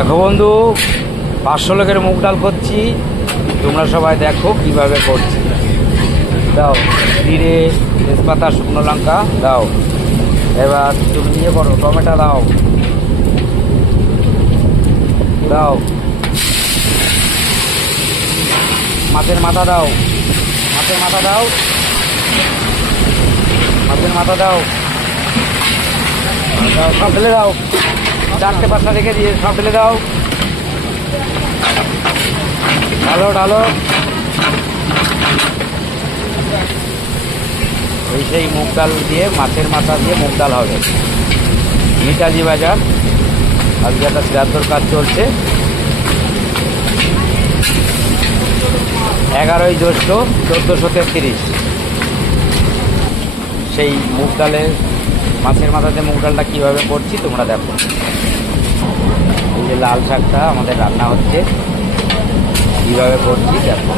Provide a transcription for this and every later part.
দেখো বন্ধু, 500 লোকের মুগ ডাল করছি। তোমরা সবাই দেখো কিভাবে করছি। দাও জিরে, তেজপাতা, শুকনো লঙ্কা দাও। এবার তুমি নিয়ে করো, টমেটো দাও দাও, মাছের মাথা দাও, মাছের মাথা দাও, মাছের মাথা দাও, দাও সব ঢেলে দাও। 4টে 5টা রেখে দিয়ে সব ঢেলে দাও। ঢালো ঢালো। এই সেই মুগ ডাল দিয়ে, মাছের মাথা দিয়ে মুগ ডাল হবে। নেতাজি বাজার আজকে একটা শ্রাদ্ধর কাজ চলছে। 11ই জ্যৈষ্ঠ 1433। সেই মুগ ডালে, মাছের মাথাতে মুগ ডালটা কীভাবে করছি তোমরা দেখো। এই যে লাল শাকটা আমাদের রান্না হচ্ছে, কীভাবে করছি দেখো।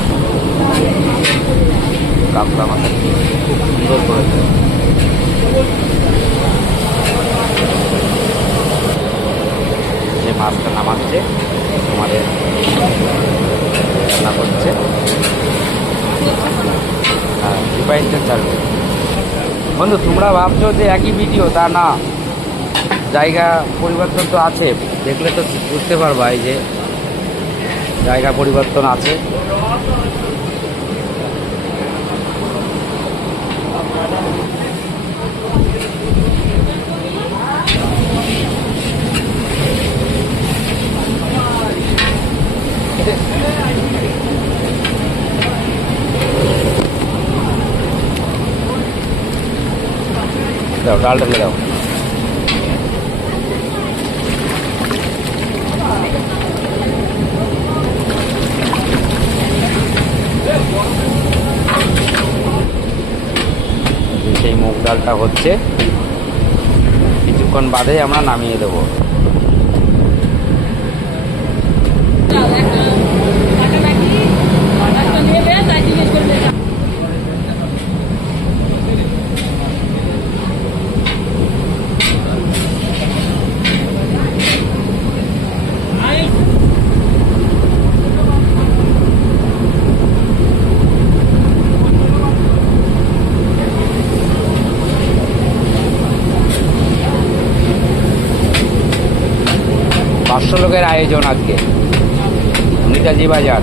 কাপড়া মাথা খুব সুন্দর করেছে। যে মাছটা নামাচ্ছে তোমাদের রান্না করছে। হ্যাঁ, রিফাইন তেল ছাড়বে। বন্ধু তোমরা ভাবছো যে একই ভিডিও, তা না, জায়গা পরিবর্তন তো আছে। দেখলে তো বুঝতে পারবা এই যে জায়গা পরিবর্তন আছে। দাও, ডাল ঢেলে দাও। সেই মুগ ডালটা হচ্ছে, কিছুক্ষণ বাদে আমরা নামিয়ে দেবো। পাঁচশো লোকের আয়োজন আজকে নেতাজি বাজার।